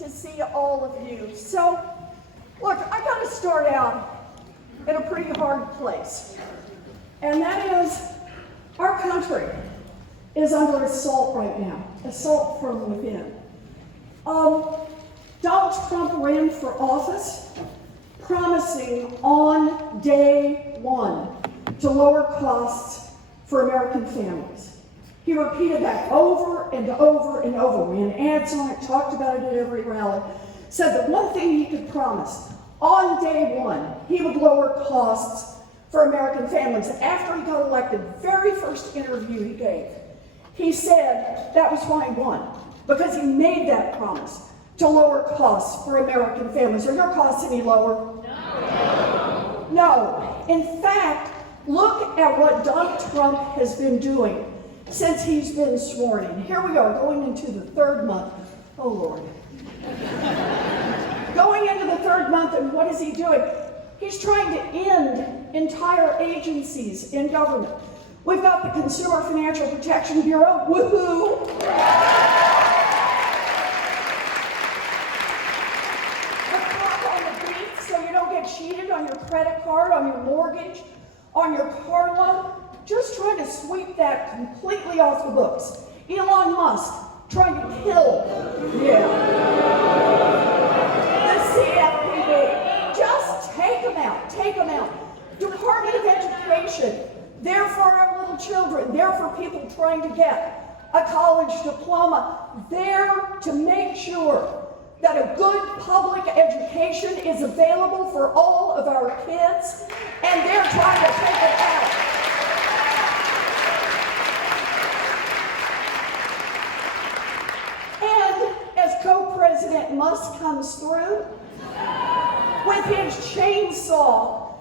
to see all of you. So, look, I got to start out in a pretty hard place. And that is, our country is under assault right now, assault from within. Donald Trump ran for office promising on day one to lower costs for American families. He repeated that over and over and over, ran ads on it, talked about it at every rally, said that one thing he could promise, on day one, he would lower costs for American families. After he got elected, very first interview he gave, he said that was why he won, because he made that promise to lower costs for American families. Are your costs any lower? No. No. In fact, look at what Donald Trump has been doing since he's been sworn in. Here we are, going into the third month. Oh, Lord. Going into the third month, and what is he doing? He's trying to end entire agencies in government. We've got the Consumer Financial Protection Bureau, woohoo! The clock on the beat so you don't get cheated on your credit card, on your mortgage, on your car loan. Just trying to sweep that completely off the books. Elon Musk trying to kill, the CFPB. Just take them out, take them out. Department of Education, there for our little children, there for people trying to get a college diploma, there to make sure that a good public education is available for all of our kids, and they're trying to take it out. And as co-president Musk comes through with his chainsaw,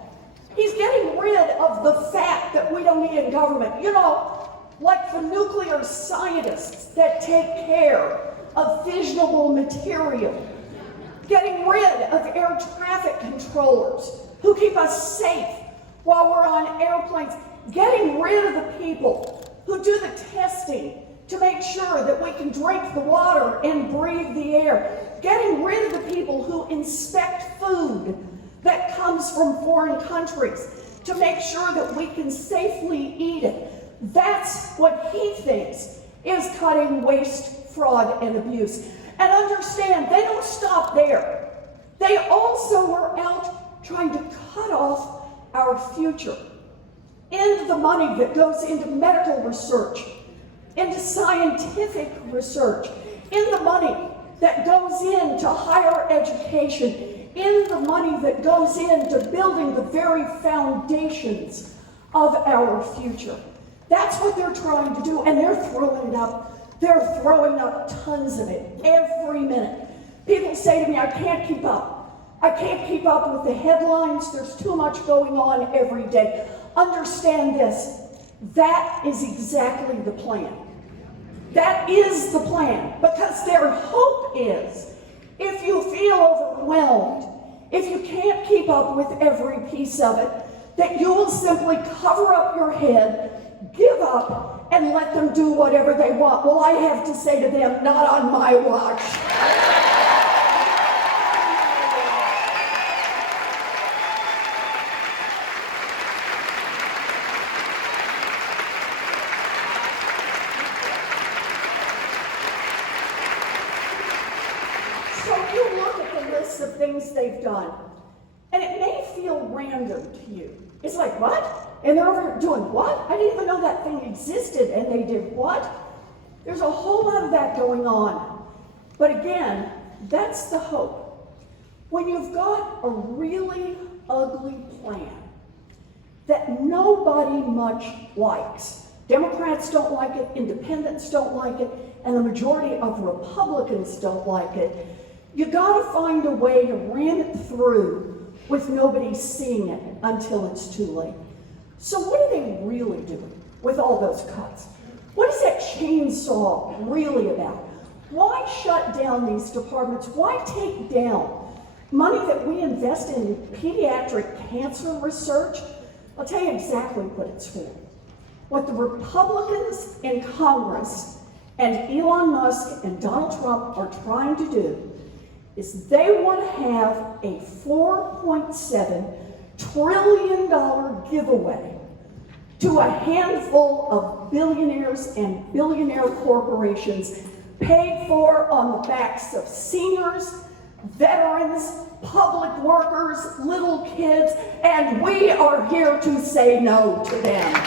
he's getting rid of the fact that we don't need a government. You know, like the nuclear scientists that take care of fissionable material. Getting rid of air traffic controllers who keep us safe while we're on airplanes. Getting rid of the people who do the testing to make sure that we can drink the water and breathe the air. Getting rid of the people who inspect food that comes from foreign countries to make sure that we can safely eat it. That's what he thinks is cutting waste, fraud, and abuse. And understand, they don't stop there. They also are out trying to cut off our future. End the money that goes into medical research, into scientific research, in the money that goes into higher education, in the money that goes into building the very foundations of our future. That's what they're trying to do, and they're throwing it up. They're throwing up tons of it every minute. People say to me, I can't keep up. I can't keep up with the headlines. There's too much going on every day. Understand this. That is exactly the plan. That is the plan, because their hope is, if you feel overwhelmed, if you can't keep up with every piece of it, that you will simply cover up your head, give up, and let them do whatever they want. Well, I have to say to them, not on my watch. Of things they've done, and it may feel random to you. It's like, what? And they're over doing what? I didn't even know that thing existed, and they did what? There's a whole lot of that going on. But again, that's the hope. When you've got a really ugly plan that nobody much likes, Democrats don't like it, independents don't like it, and the majority of Republicans don't like it, you gotta find a way to ram it through with nobody seeing it until it's too late. So what are they really doing with all those cuts? What is that chainsaw really about? Why shut down these departments? Why take down money that we invest in pediatric cancer research? I'll tell you exactly what it's for. What the Republicans in Congress and Elon Musk and Donald Trump are trying to do is they want to have a $4.7 trillion giveaway to a handful of billionaires and billionaire corporations paid for on the backs of seniors, veterans, public workers, little kids, and we are here to say no to them. No.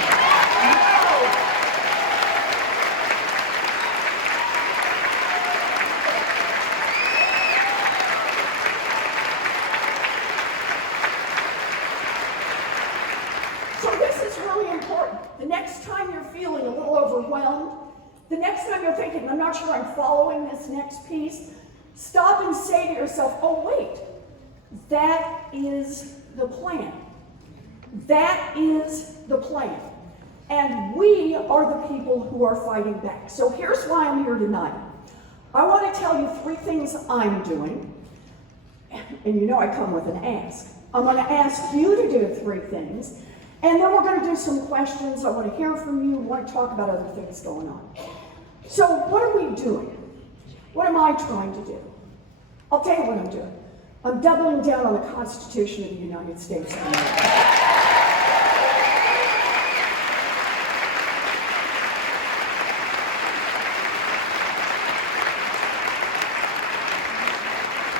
So this is really important. The next time you're feeling a little overwhelmed, the next time you're thinking, I'm not sure I'm following this next piece, stop and say to yourself, oh wait, that is the plan. That is the plan. And we are the people who are fighting back. So here's why I'm here tonight. I want to tell you 3 things I'm doing. And you know I come with an ask. I'm going to ask you to do 3 things. And then we're going to do some questions. I want to hear from you. I want to talk about other things going on. So what are we doing? What am I trying to do? I'll tell you what I'm doing. I'm doubling down on the Constitution of the United States of America.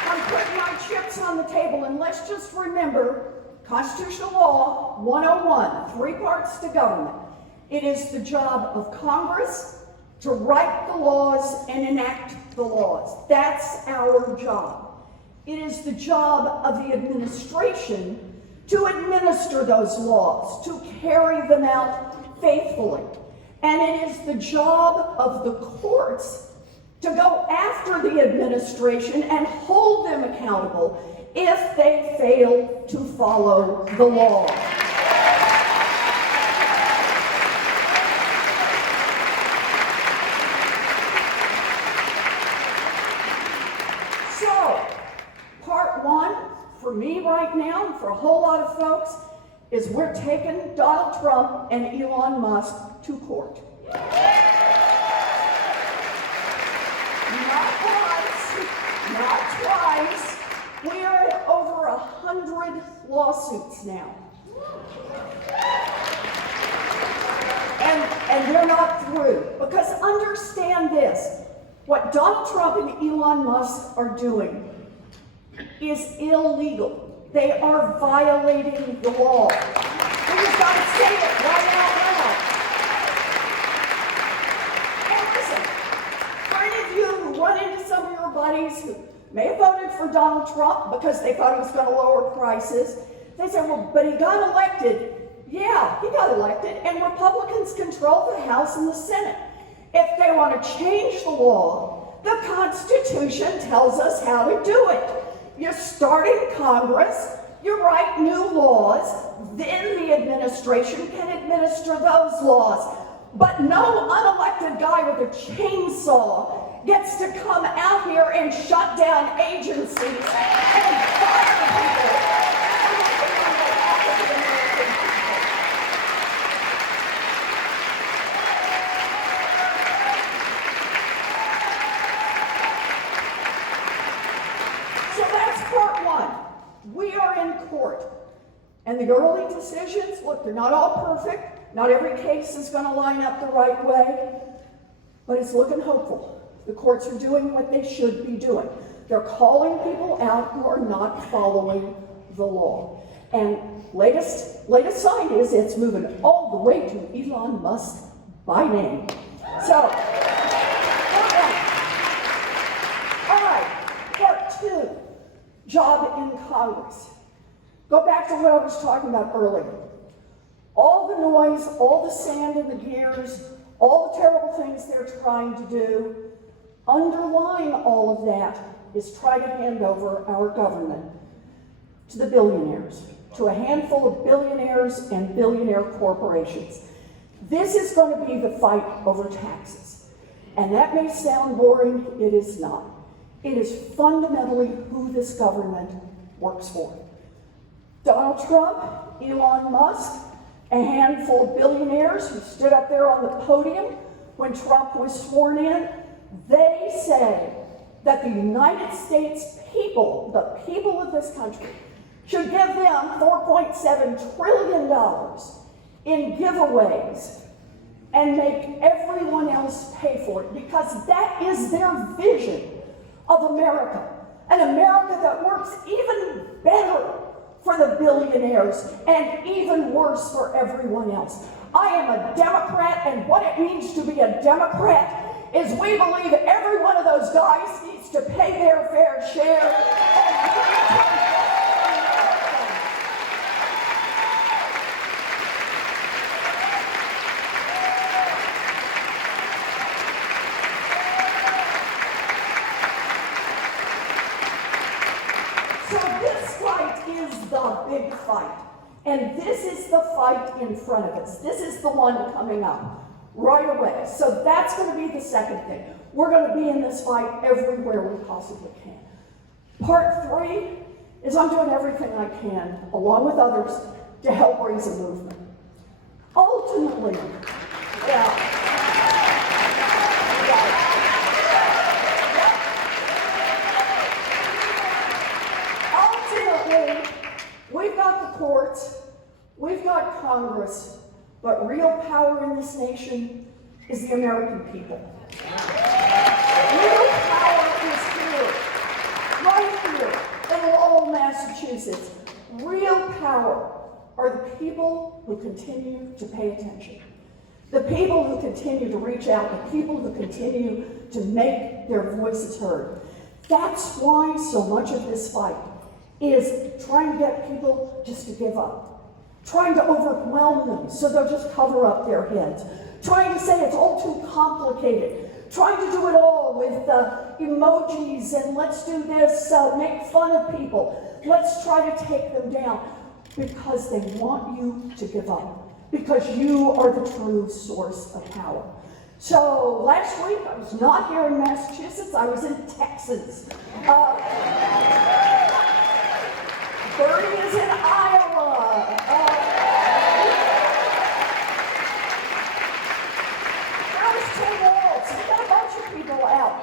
I'm putting my chips on the table, and let's just remember Constitutional Law 101, 3 parts to government. It is the job of Congress to write the laws and enact the laws. That's our job. It is the job of the administration to administer those laws, to carry them out faithfully. And it is the job of the courts to go after the administration and hold them accountable if they fail to follow the law. So, part 1, for me right now, and for a whole lot of folks, is we're taking Donald Trump and Elon Musk to court. Not once, not twice. We are at over 100 lawsuits now. And they're not through. Because understand this, what Donald Trump and Elon Musk are doing is illegal. They are violating the law. We just got to say it right out loud. And listen, for any of you who run into some of your buddies who may have voted for Donald Trump because they thought he was going to lower prices, they say, well, but he got elected. Yeah, he got elected, and Republicans control the House and the Senate. If they want to change the law, the Constitution tells us how to do it. You start in Congress, you write new laws, then the administration can administer those laws. But no unelected guy with a chainsaw gets to come out here and shut down agencies and fire people. So that's part 1. We are in court. And the early decisions, look, they're not all perfect. Not every case is going to line up the right way. But it's looking hopeful. The courts are doing what they should be doing. They're calling people out who are not following the law. And latest sign is it's moving all the way to Elon Musk by name. So, all right, part 2, job in Congress. Go back to what I was talking about earlier. All the noise, all the sand in the gears, all the terrible things they're trying to do, underlying all of that is try to hand over our government to the billionaires, to a handful of billionaires and billionaire corporations. This is going to be the fight over taxes. And that may sound boring, it is not. It is fundamentally who this government works for. Donald Trump, Elon Musk, a handful of billionaires who stood up there on the podium when Trump was sworn in, they say that the United States people, the people of this country, should give them $4.7 trillion in giveaways and make everyone else pay for it, because that is their vision of America. An America that works even better for the billionaires and even worse for everyone else. I am a Democrat, and what it means to be a Democrat is we believe every one of those guys needs to pay their fair share. So this fight is the big fight. And this is the fight in front of us. This is the one coming up right away. So that's going to be the second thing. We're going to be in this fight everywhere we possibly can. Part 3 is I'm doing everything I can, along with others, to help raise a movement. Ultimately, we've got the courts, we've got Congress, but real power in this nation is the American people. Real power is here, right here in Lowell, Massachusetts. Real power are the people who continue to pay attention, the people who continue to reach out, the people who continue to make their voices heard. That's why so much of this fight is trying to get people just to give up, trying to overwhelm them so they'll just cover up their heads, trying to say it's all too complicated, trying to do it all with emojis and let's do this, make fun of people, let's try to take them down, because they want you to give up, because you are the true source of power. So last week I was not here in Massachusetts, I was in Texas. Bernie is in Iowa. That was Tim Walz. We got a bunch of people out.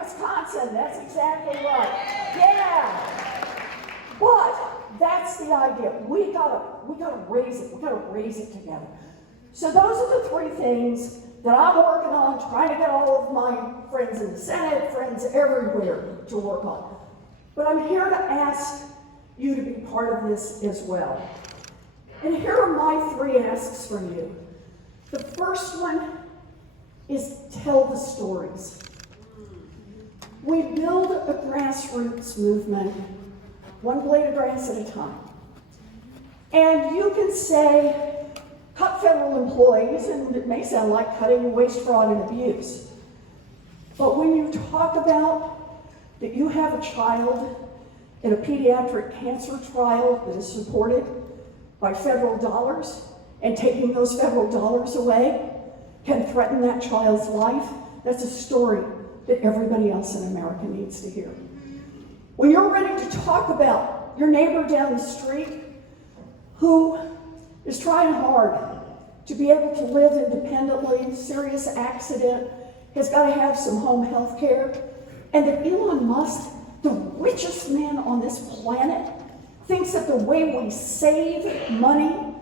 Wisconsin, that's exactly right. Yeah. But that's the idea. We gotta raise it. We gotta raise it together. So those are the 3 things that I'm working on, trying to get all of my friends in the Senate, friends everywhere to work on. But I'm here to ask you to be part of this as well. And here are my 3 asks from you. The first one is tell the stories. We build a grassroots movement, one blade of grass at a time. And you can say, cut federal employees, and it may sound like cutting waste, fraud, and abuse. But when you talk about that you have a child in a pediatric cancer trial that is supported by federal dollars, and taking those federal dollars away can threaten that child's life, that's a story that everybody else in America needs to hear. When you're ready to talk about your neighbor down the street who is trying hard to be able to live independently, serious accident, has got to have some home health care, and that Elon Musk, the richest man on this planet, thinks that the way we save money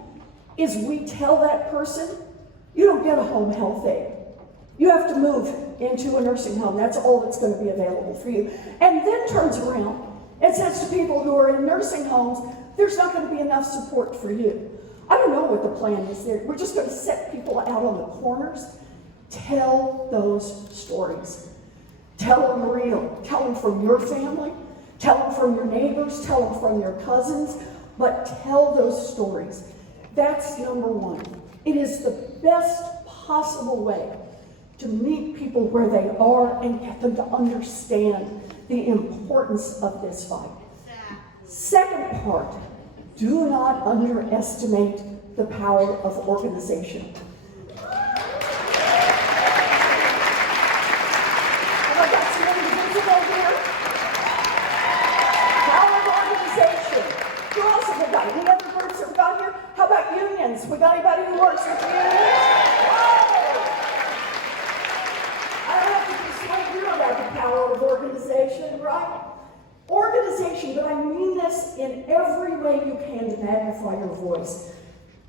is we tell that person, you don't get a home health aid. You have to move into a nursing home. That's all that's going to be available for you. And then turns around and says to people who are in nursing homes, there's not going to be enough support for you. I don't know what the plan is there. We're just going to set people out on the corners. Tell those stories. Tell them real. Tell them from your family. Tell them from your neighbors. Tell them from your cousins. But tell those stories. That's number 1. It is the best possible way to meet people where they are and get them to understand the importance of this fight. Second part, do not underestimate the power of organization. Any other groups that we got here? How about unions? We got anybody who works with unions? Oh! I don't have to persuade you about the power of organization, right? Organization, but I mean this in every way you can to magnify your voice.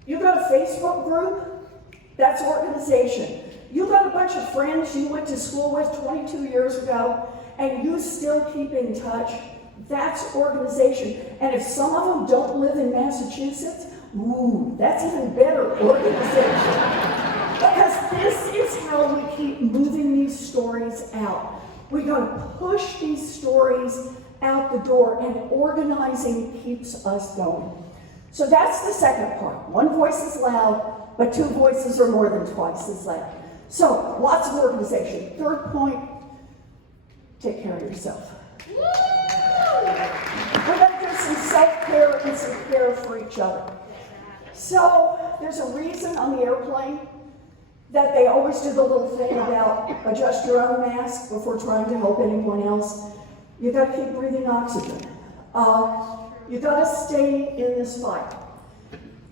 You got a Facebook group, that's organization. You got a bunch of friends you went to school with 22 years ago, and you still keep in touch, that's organization. And if some of them don't live in Massachusetts, ooh, that's even better organization. Because this is how we keep moving these stories out. We gotta push these stories out the door, and organizing keeps us going. So that's the second part. One voice is loud, but two voices are more than twice as loud. So lots of organization. Third point, take care of yourself. We're gonna do some self-care and some care for each other. So there's a reason on the airplane that they always do the little thing about adjust your own mask before trying to help anyone else. You gotta keep breathing oxygen. You gotta stay in this fight.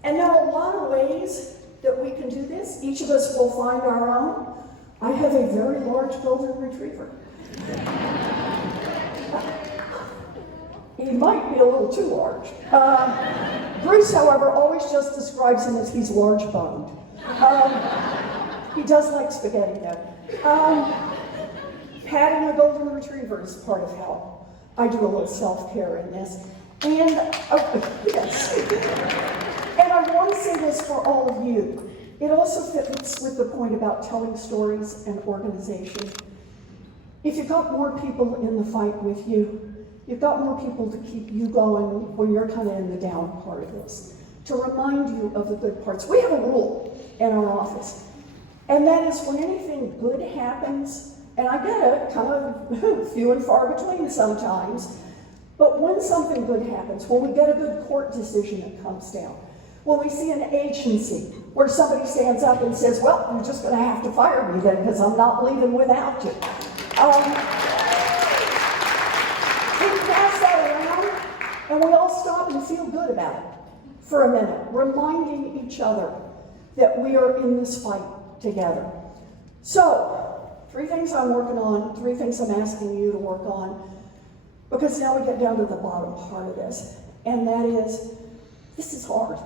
And there are a lot of ways that we can do this. Each of us will find our own. I have a very large golden retriever. He might be a little too large. Bruce, however, always just describes him as he's large boned. He does like spaghetti though. Patting a golden retriever is part of how I do a little self-care in this. And, yes. And I want to say this for all of you. It also fits with the point about telling stories and organization. If you've got more people in the fight with you, you've got more people to keep you going when you're kind of in the down part of this, to remind you of the good parts. We have a rule in our office, and that is when anything good happens, and I get it, kind of few and far between sometimes, but when something good happens, when we get a good court decision that comes down, when we see an agency where somebody stands up and says, well, you're just going to have to fire me then because I'm not leaving without you. We pass that around and we all stop and feel good about it for a minute, reminding each other that we are in this fight together. So, 3 things I'm working on, 3 things I'm asking you to work on, because now we get down to the bottom part of this, and that is, this is hard.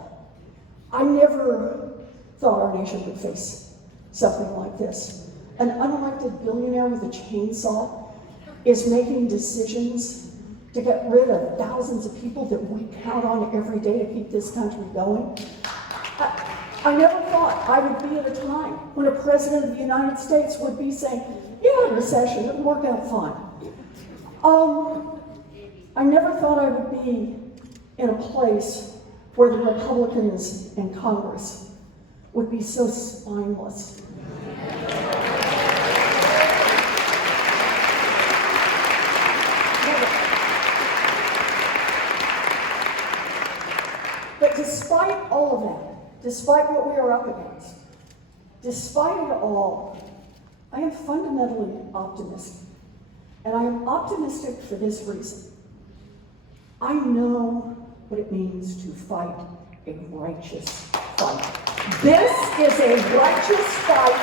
I never thought our nation would face something like this. An unelected billionaire with a chainsaw is making decisions to get rid of thousands of people that we count on every day to keep this country going. I never thought I would be at a time when a president of the United States would be saying, yeah, recession, it'll work out fine. I never thought I would be in a place where the Republicans in Congress would be so spineless. But despite all of that, despite what we are up against, despite it all, I am fundamentally optimistic. And I am optimistic for this reason. I know what it means to fight a righteous fight. This is a righteous fight,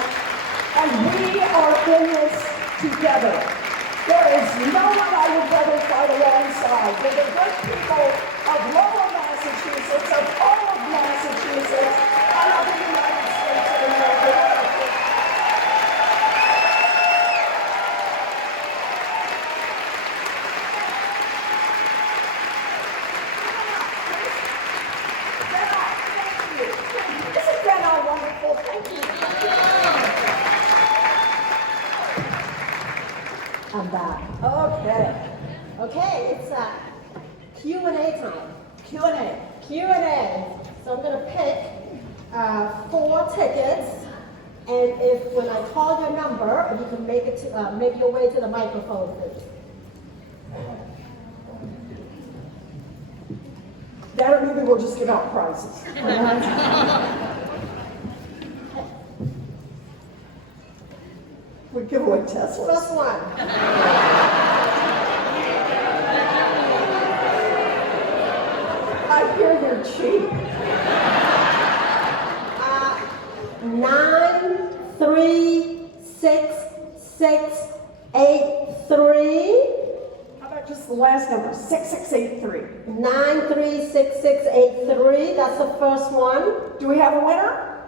and we are in this together. There is no one I would rather fight alongside than the good people of Lowell, Massachusetts, of all of Massachusetts, and of the United States of America. I'm back. Okay. Okay, it's Q&A time. Q&A. Q&A. So I'm going to pick 4 tickets, and if when I call your number, you can make your way to the microphone, please. That or maybe we'll just give out prizes. We give away Teslas. First one. I hear you're cheap. 93663. the last number? 6683. 936683, that's the first one. Do we have a winner?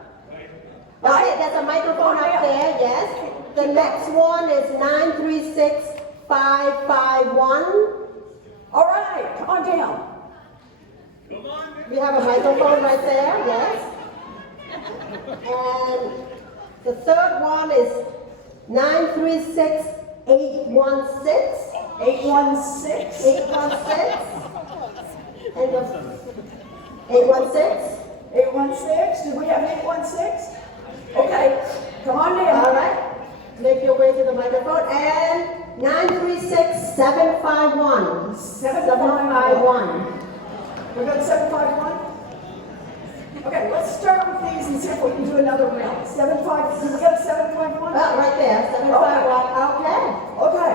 Okay, there's a microphone up there, yes. The next one is 936551. All right, come on down. We have a microphone right there, yes. And the third one is 936816. 816. 816. And the 816. 816. Did we have 816? Okay, come on down. All right. Make your way to the microphone. And 936751. 751. We got 751? Okay, let's start with these and see if we can do another round. 75, did we get a 751? Right there, 751. Okay. Okay,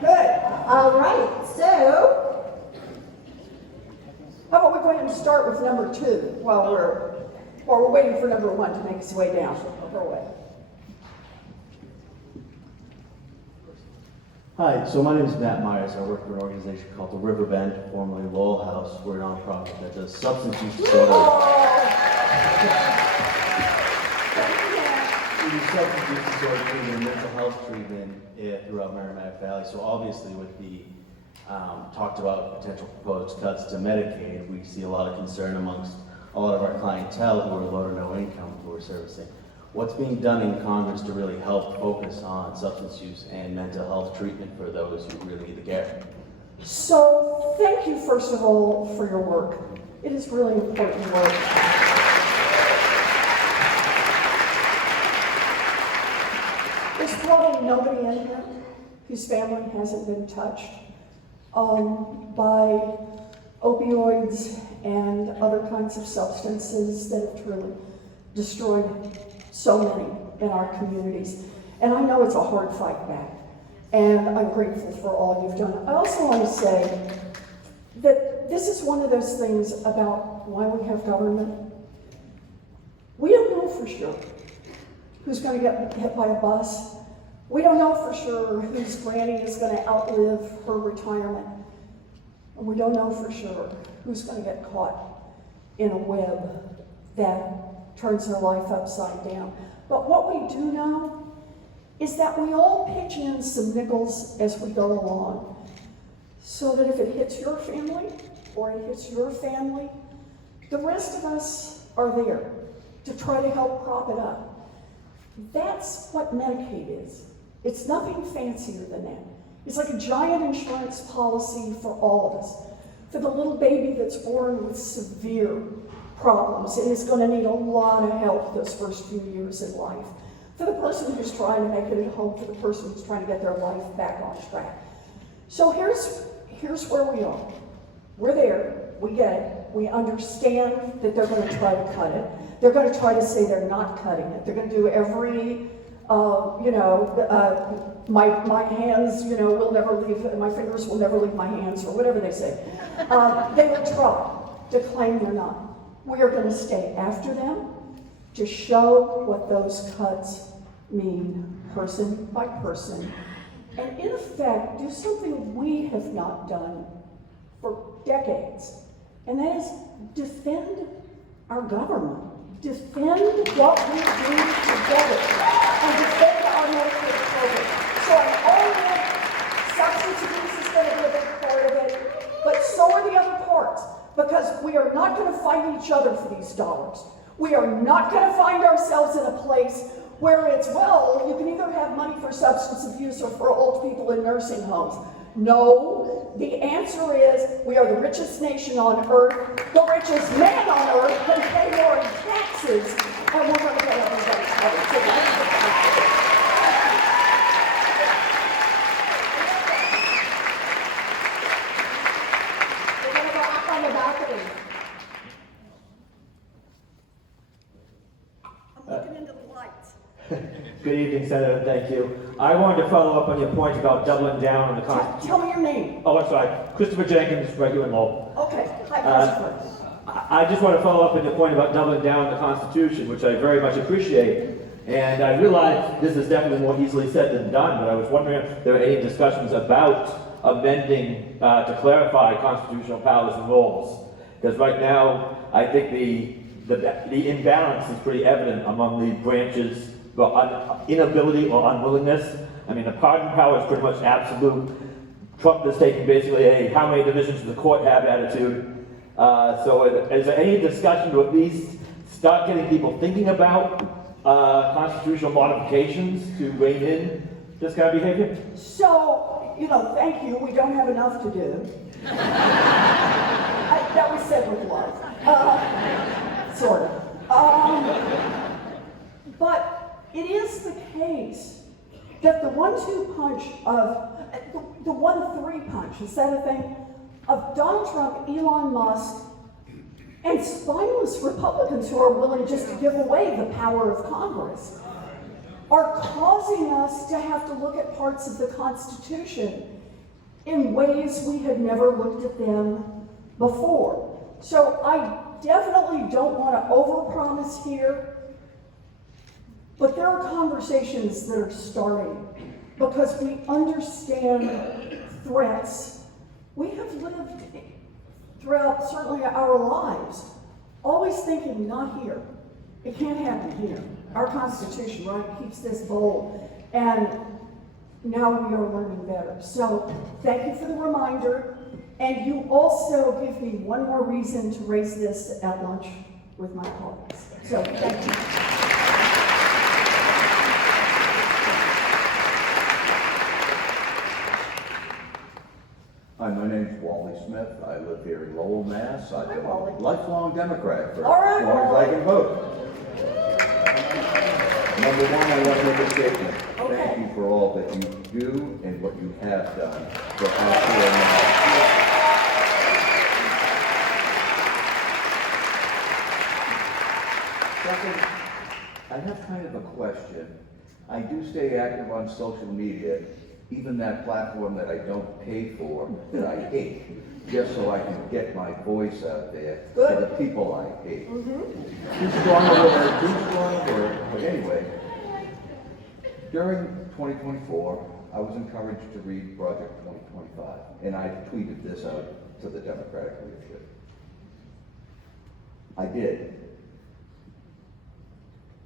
good. All right. So, How about we go ahead and start with number 2 while we're waiting for number 1 to make its way down. Go away. Hi, so my name is Matt Myers. I work for an organization called the Riverbend, formerly Lowell House. We're a nonprofit that does substance use disorders. We do substance use disorder treatment and mental health treatment throughout Merrimack Valley. So obviously with the talked about potential proposed cuts to Medicaid, we see a lot of concern amongst a lot of our clientele who are low to no income who we're servicing. What's being done in Congress to really help focus on substance use and mental health treatment for those who really need the care? So, thank you first of all for your work. It is really important work. There's probably nobody in here whose family hasn't been touched by opioids and other kinds of substances that have really destroyed so many in our communities. And I know it's a hard fight back, and I'm grateful for all you've done. I also want to say that this is one of those things about why we have government. We don't know for sure who's going to get hit by a bus. We don't know for sure whose granny is going to outlive her retirement. And we don't know for sure who's going to get caught in a web that turns their life upside down. But what we do know is that we all pitch in some nickels as we go along, so that if it hits your family or it hits your family, the rest of us are there to try to help prop it up. That's what Medicaid is. It's nothing fancier than that. It's like a giant insurance policy for all of us. For the little baby that's born with severe problems and is going to need a lot of help those first few years in life. For the person who's trying to make it at home, for the person who's trying to get their life back on track. So here's where we are. We're there, we get it, we understand that they're going to try to cut it. They're going to try to say they're not cutting it. They're going to do every, my hands, will never leave, my fingers will never leave my hands, or whatever they say. They will try to claim they're not. We are going to stay after them to show what those cuts mean, person by person, and in effect, do something we have not done for decades, and that is defend our government, defend what we do together, and defend our Medicaid program. So I know that substance abuse is going to be a big part of it, but so are the other parts. Because we are not going to fight each other for these dollars. We are not going to find ourselves in a place where it's, well, you can either have money for substance abuse or for old people in nursing homes. No, the answer is we are the richest nation on earth. The richest man on earth can pay more in taxes, and we're going to get everybody covered. So that's the answer. Good evening, Senator. Thank you. I wanted to follow up on your point about doubling down on the Constitution. Tell me your name. Oh, I'm sorry. Christopher Jenkins, right here in Lowell. Okay. Hi, Christopher. I just want to follow up on your point about doubling down on the Constitution, which I very much appreciate. And I realize this is definitely more easily said than done, but I was wondering if there are any discussions about amending to clarify constitutional powers and roles. Because right now, I think the imbalance is pretty evident among the branches, inability or unwillingness. I mean, the pardon power is pretty much absolute. Trump is taking basically a how many divisions does the court have attitude. So is there any discussion to at least start getting people thinking about constitutional modifications to rein in this kind of behavior? So, thank you. We don't have enough to do. That was said with love. Sort of. But it is the case that the 1-2 punch of, the 1-3 punch, is that a thing? Of Donald Trump, Elon Musk, and spineless Republicans who are willing just to give away the power of Congress are causing us to have to look at parts of the Constitution in ways we had never looked at them before. So I definitely don't want to overpromise here, but there are conversations that are starting because we understand threats. We have lived throughout certainly our lives, always thinking, not here. It can't happen here. Our Constitution, right, keeps this bold. And now we are learning better. So thank you for the reminder. And you also give me one more reason to raise this at lunch with my colleagues. So thank you. Hi, my name's Wally Smith. I live here in Lowell, Mass. I've been Wally. a lifelong Democrat for All right, as long as I Wally. can vote. Number one, I want to make a statement. Okay. Thank you for all that you do and what you have done for our Second, I have kind of a question. I do stay active on social media, even that platform that I don't pay for, that I hate, just so I can get my voice out there to the people I hate. Too strong a word, too strong a word, but anyway. During 2024, I was encouraged to read Project 2025, and I tweeted this out to the Democratic leadership. I did.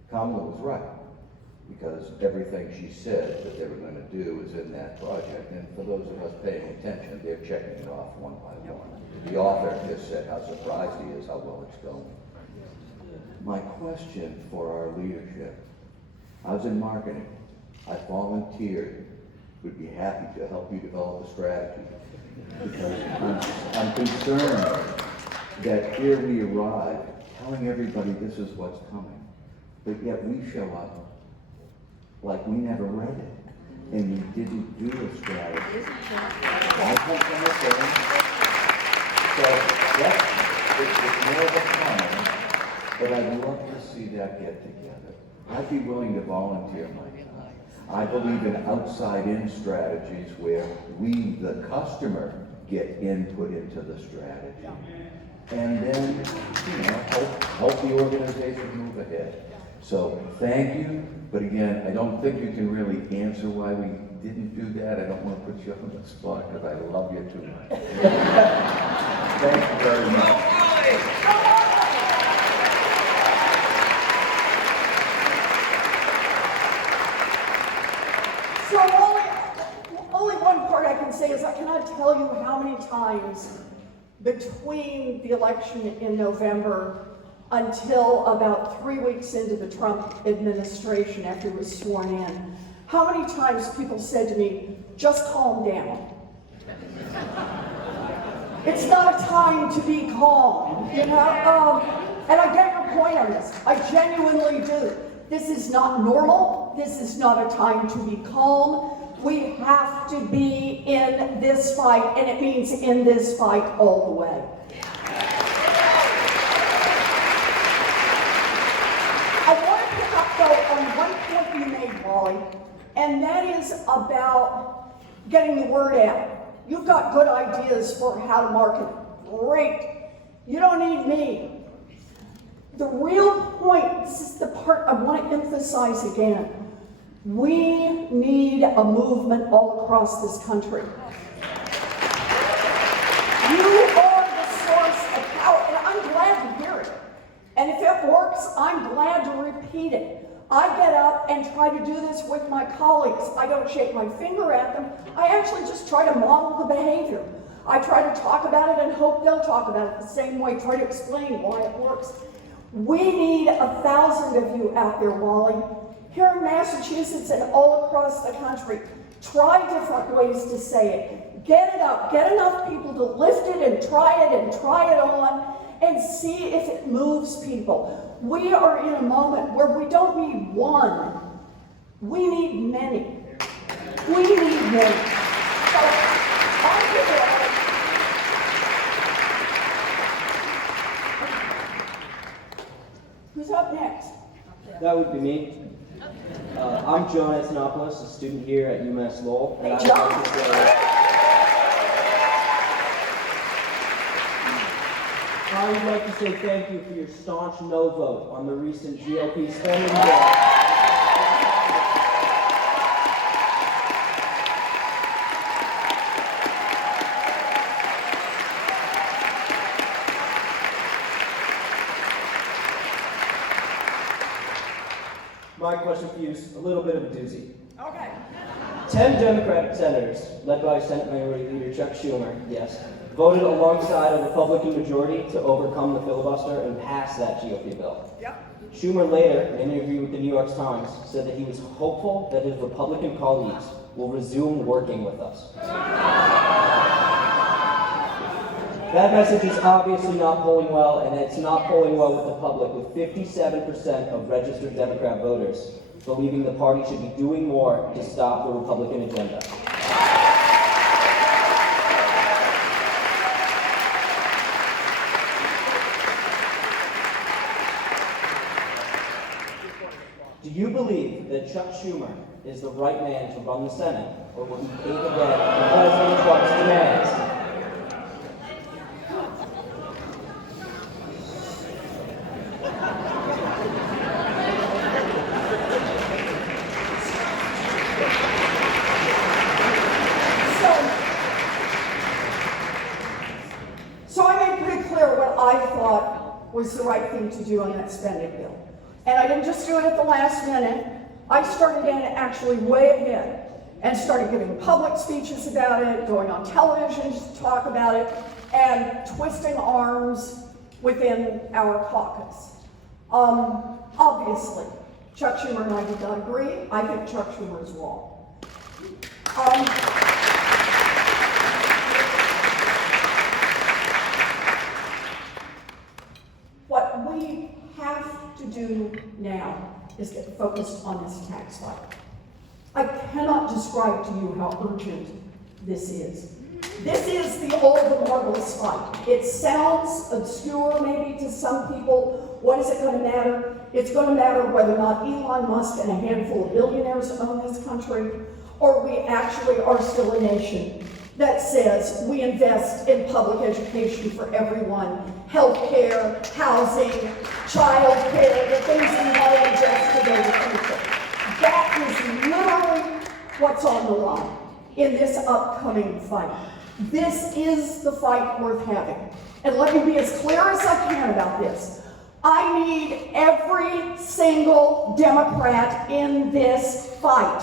Kamala was right, because everything she said that they were going to do is in that project, and for those of us paying attention, they're checking it off one by one. The author just said how surprised he is how well it's going. My question for our leadership, I was in marketing. I volunteered, would be happy to help you develop a strategy, because I'm concerned that here we arrive telling everybody this is what's coming, but yet we show up like we never read it, and we didn't do a strategy. I come from a firm, so it's more of a comment, but I'd love to see that get together. I'd be willing to volunteer my time. I believe in outside-in strategies where we, the customer, get input into the strategy. And then, help the organization move ahead. So, thank you, but again, I don't think you can really answer why we didn't do that. I don't want to put you on the spot because I love you too much. Thank you very much. So only one part I can say is I cannot tell you how many times between the election in November until about 3 weeks into the Trump administration after he was sworn in, how many times people said to me, just calm down. It's not a time to be calm, and I get your point on this. I genuinely do. This is not normal. This is not a time to be calm. We have to be in this fight, and it means in this fight all the way. I want to pick up, though, on one point you made, Wally, and that is about getting the word out. You've got good ideas for how to market. Great. You don't need me. The real point, this is the part I want to emphasize again. We need a movement all across this country. You are the source of power, and I'm glad to hear it. And if it works, I'm glad to repeat it. I get up and try to do this with my colleagues. I don't shake my finger at them. I actually just try to model the behavior. I try to talk about it and hope they'll talk about it the same way, try to explain why it works. We need 1,000 of you out there, Wally, here in Massachusetts and all across the country. Try different ways to say it. Get it up. Get enough people to lift it and try it on and see if it moves people. We are in a moment where we don't need one. We need many. We need many. So, on to the Who's up next? That would be me. I'm John Ethnopoulos, a student here at UMass Lowell. Hey, and John. I would like to say thank you for your staunch no vote on the recent GOP spending bill. My question for you is a little bit of a doozy. Okay. 10 Democratic senators, led by Senate Minority Leader Chuck Schumer, yes, voted alongside a Republican majority to overcome the filibuster and pass that GOP bill. Yep. Schumer later, in an interview with the New York Times, said that he was hopeful that his Republican colleagues will resume working with us. That message is obviously not polling well, and it's not polling well with the public, with 57% of registered Democrat voters believing the party should be doing more to stop the Republican agenda. Do you believe that Chuck Schumer is the right man to run the Senate, or will he aid again in President Trump's demands? So I made pretty clear what I thought was the right thing to do on that spending bill. And I didn't just do it at the last minute. I started in actually way ahead and started giving public speeches about it, going on television to talk about it, and twisting arms within our caucus. Obviously, Chuck Schumer and I did not agree. I think Chuck Schumer is wrong. What we have to do now is get focused on this tax fight. I cannot describe to you how urgent this is. This is the old and marvelous fight. It sounds obscure maybe to some people. What is it going to matter? It's going to matter whether or not Elon Musk and a handful of billionaires own this country, or we actually are still a nation that says we invest in public education for everyone, health care, housing, child care, the things we all invest to go to the future. That is literally what's on the line in this upcoming fight. This is the fight worth having. And let me be as clear as I can about this. I need every single Democrat in this fight.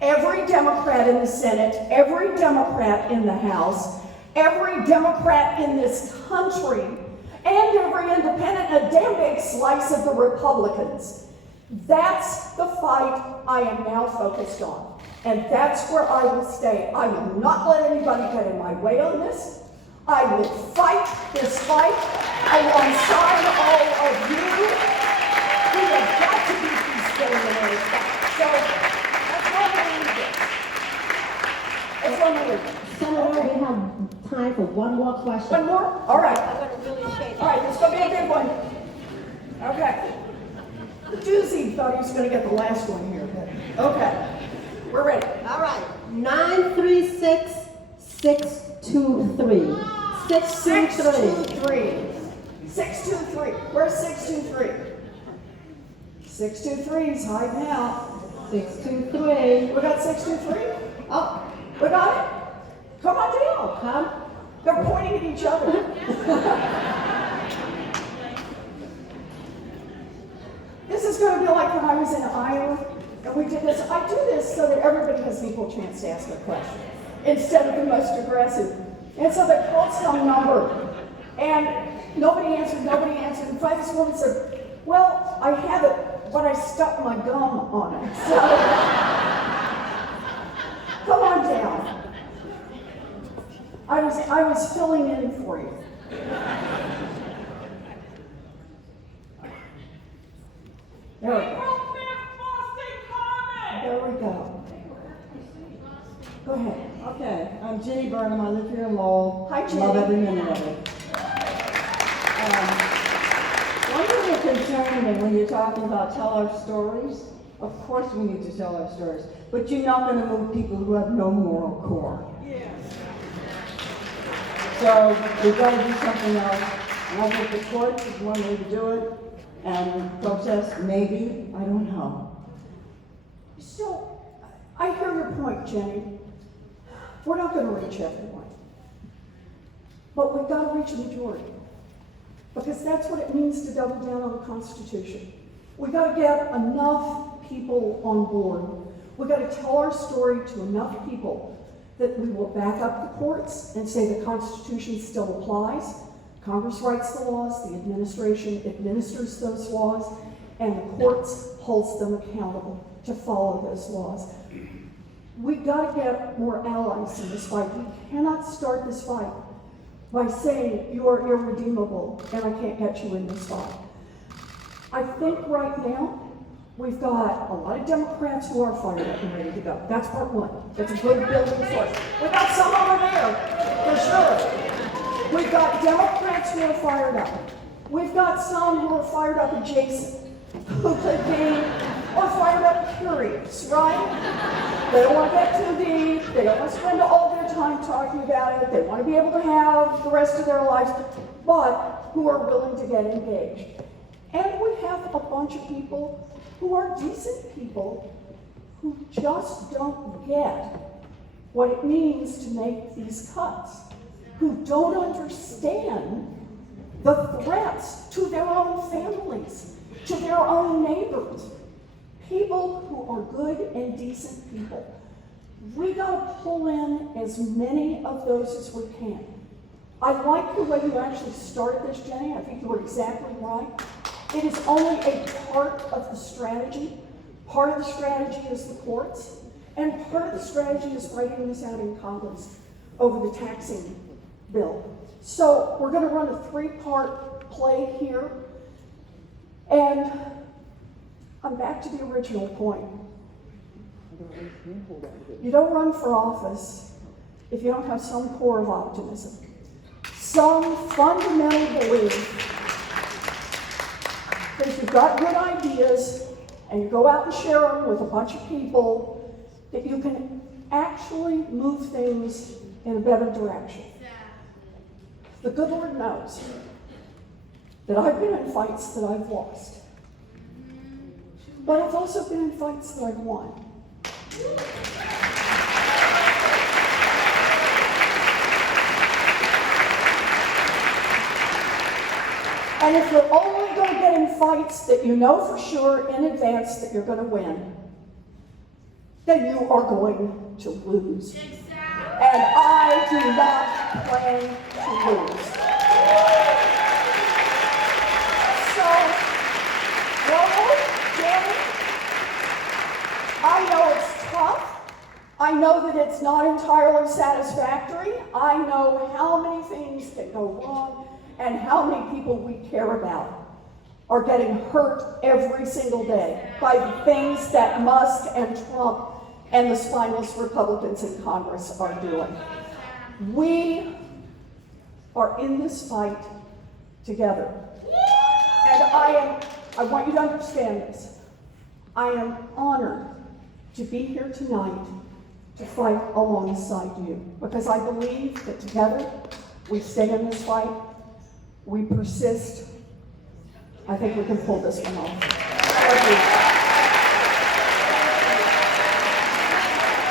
Every Democrat in the Senate, every Democrat in the House, every Democrat in this country, and every independent, a damn big slice of the Republicans. That's the fight I am now focused on. And that's where I will stay. I will not let anybody get in my way on this. I will fight this fight alongside all of you. We have got to beat these billionaires back. So that's why I'm going to do this. That's why I'm going to do this. Senator, we have time for one more question. One more? All right. I'm going to really shake. All right, this is going to be a big one. Okay. The doozy thought he was going to get the last one here. But okay. We're ready. All right. 936-623. 623. 623. Where's 623? 623's hiding out. 623. We got 623? Oh, We got it? Come on down. come. They're pointing at each other. This is going to be like when I was in Iowa and we did this. I do this so that everybody has an equal chance to ask a question instead of the most aggressive. And so they called some number and nobody answered. And finally this woman said, well, I have it, but I stuck my gum on it. So come on down. I was filling in for you. There we go. There we go. Go ahead. Okay, I'm Jenny Burnham. I live here in Lowell. Hi, Jenny. Love every minute of it. One thing that concerns me when you're talking about tell our stories, of course we need to tell our stories, but you're not going to move people who have no moral core. Yes. So we've got to do something else. And I think the courts is one way to do it. And protest, maybe, I don't know. So, I hear your point, Jenny. We're not going to reach everyone. But we've got to reach a majority. Because that's what it means to double down on the Constitution. We've got to get enough people on board. We've got to tell our story to enough people that we will back up the courts and say the Constitution still applies. Congress writes the laws, the administration administers those laws, and the courts holds them accountable to follow those laws. We've got to get more allies in this fight. We cannot start this fight by saying you are irredeemable and I can't get you in this fight. I think right now we've got a lot of Democrats who are fired up and ready to go. That's part one. That's a good building source. We've got some over there, for sure. We've got Democrats who are fired up. We've got some who are fired up adjacent, who could be, or fired up curious, right? They don't want to get too deep. They don't want to spend all their time talking about it. They want to be able to have the rest of their lives, but who are willing to get engaged. And we have a bunch of people who are decent people who just don't get what it means to make these cuts, who don't understand the threats to their own families, to their own neighbors, people who are good and decent people. We gotta pull in as many of those as we can. I like the way you actually started this, Jenny. I think you were exactly right. It is only a part of the strategy. Part of the strategy is the courts, and part of the strategy is writing this out in Congress over the taxing bill. So we're going to run a three-part play here. And I'm back to the original point. You don't run for office if you don't have some core of optimism, some fundamental belief that if you've got good ideas and you go out and share them with a bunch of people, that you can actually move things in a better direction. The good Lord knows that I've been in fights that I've lost. But I've also been in fights that I've won. And if you're only going to get in fights that you know for sure in advance that you're going to win, then you are going to lose. And I do not plan to lose. So, Lowell, Jenny, I know it's tough. I know that it's not entirely satisfactory. I know how many things can go wrong and how many people we care about are getting hurt every single day by the things that Musk and Trump and the spineless Republicans in Congress are doing. We are in this fight together. And I want you to understand this. I am honored to be here tonight to fight alongside you, because I believe that together we stay in this fight, we persist. I think we can pull this one off. Thank you.